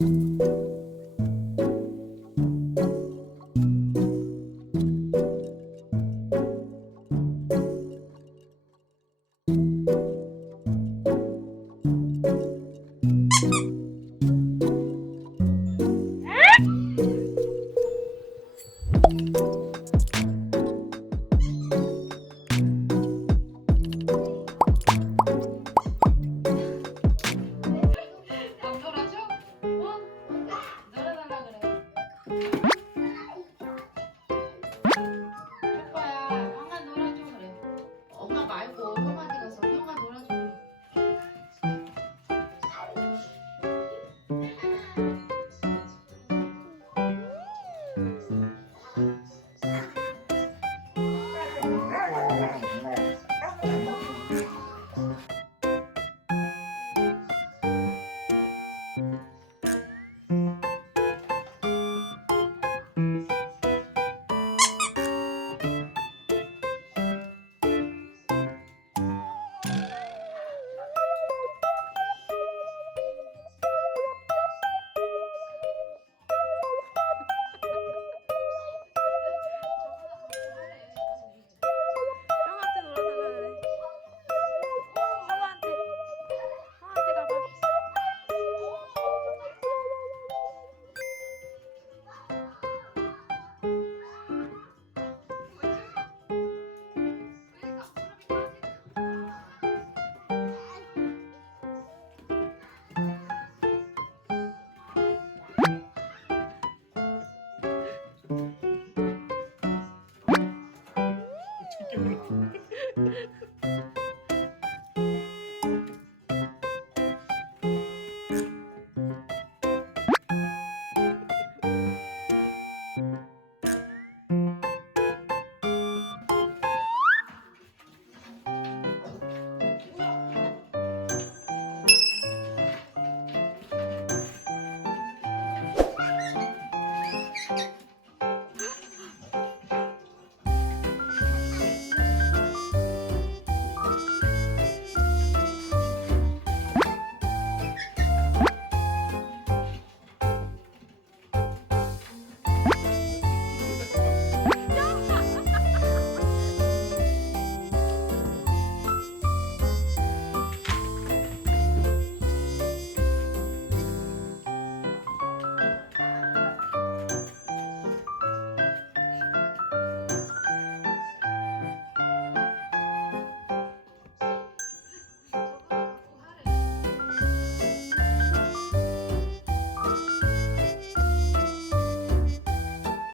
Thank five?